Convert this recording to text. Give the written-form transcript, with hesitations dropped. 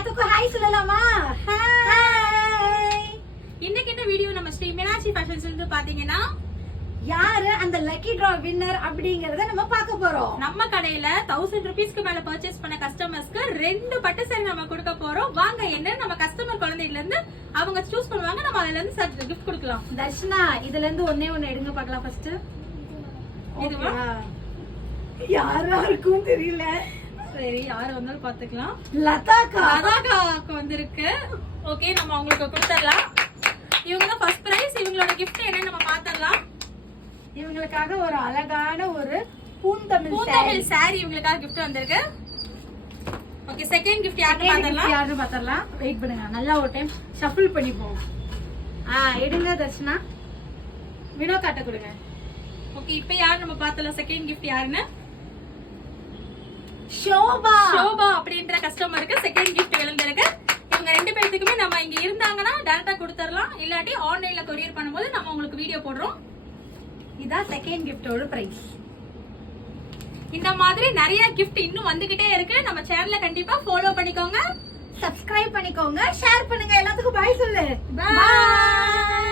எல்லாத்துக்கும் ஹாய் சொல்லலாமா? ஹாய். இன்னைக்கு இந்த வீடியோ நம்ம ஸ்ரீ மீனாட்சி ஃபேஷன்ஸ்ல இருந்து பாத்தீங்கன்னா யாரு அந்த லக்கி டிரா வின்னர் அப்படிங்கறத நம்ம பார்க்க போறோம். நம்ம கடையில 1000 ரூபீஸ்க்கு மேல பர்ச்சேஸ் பண்ண கஸ்டமர்ஸ்க்கு 2 பட்டு saree நம்ம கொடுக்க போறோம். வாங்க என்ன நம்ம கஸ்டமர் குழந்தையில இருந்து அவங்க சூஸ் பண்ணுவாங்க, நம்ம அதுல இருந்து கிஃப்ட் கொடுக்கலாம். தர்ஷனா இதுல இருந்து ஒண்ணே எடுங்க பார்க்கலாம் ஃபர்ஸ்ட். இதுவா? யாரா இருக்கும் தெரியல. சரி, யாரு வந்தாலும் பாத்துக்கலாம். லதாக்கு வந்திருக்கு. ஓகே, நம்ம அவங்களுக்கு கொடுத்துடலாம். இவங்க தான் ஃபர்ஸ்ட் பிரைஸ். இவங்களோட கிஃப்ட் என்ன நம்ம பாத்துடலாம். இவங்களுக்காக ஒரு அழகான ஒரு பூந்தமிழ் saree இவங்களுக்காக கிஃப்ட் வந்திருக்கு. ஓகே, செகண்ட் கிஃப்ட் யாருன்னு பாத்தறலாம். வெயிட் பண்ணுங்க, நல்லா ஒரு டைம் ஷஃபிள் பண்ணிப்போம். எடுங்க தர்ஷனா, வினோத் காட்ட கொடுங்க. ஓகே, இப்போ யார் நம்ம பார்த்தலாம். செகண்ட் கிஃப்ட் யாருன்னு ஷோபா அப்படின்ற கஸ்டமருக்கு செகண்ட் கிஃப்ட் விழுந்திருக்கு. இவங்க 2 பேருக்குமே நம்ம இங்க இருந்தாங்கன்னா டைரக்டா கொடுத்துறலாம், இல்லாட்டி ஆன்லைன்ல கொரியர் பண்ணும்போது நம்ம உங்களுக்கு வீடியோ போடுறோம். இதான் செகண்ட் கிஃப்டோட பிரைஸ். இந்த மாதிரி நிறைய கிஃப்ட் இன்னும் வந்துகிட்டே இருக்கு. நம்ம சேனலை கண்டிப்பா ஃபாலோ பண்ணிக்கோங்க, சப்ஸ்கிரைப் பண்ணிக்கோங்க, ஷேர் பண்ணுங்க. எல்லாத்துக்கும் பாய் சொல்லு. பாய்.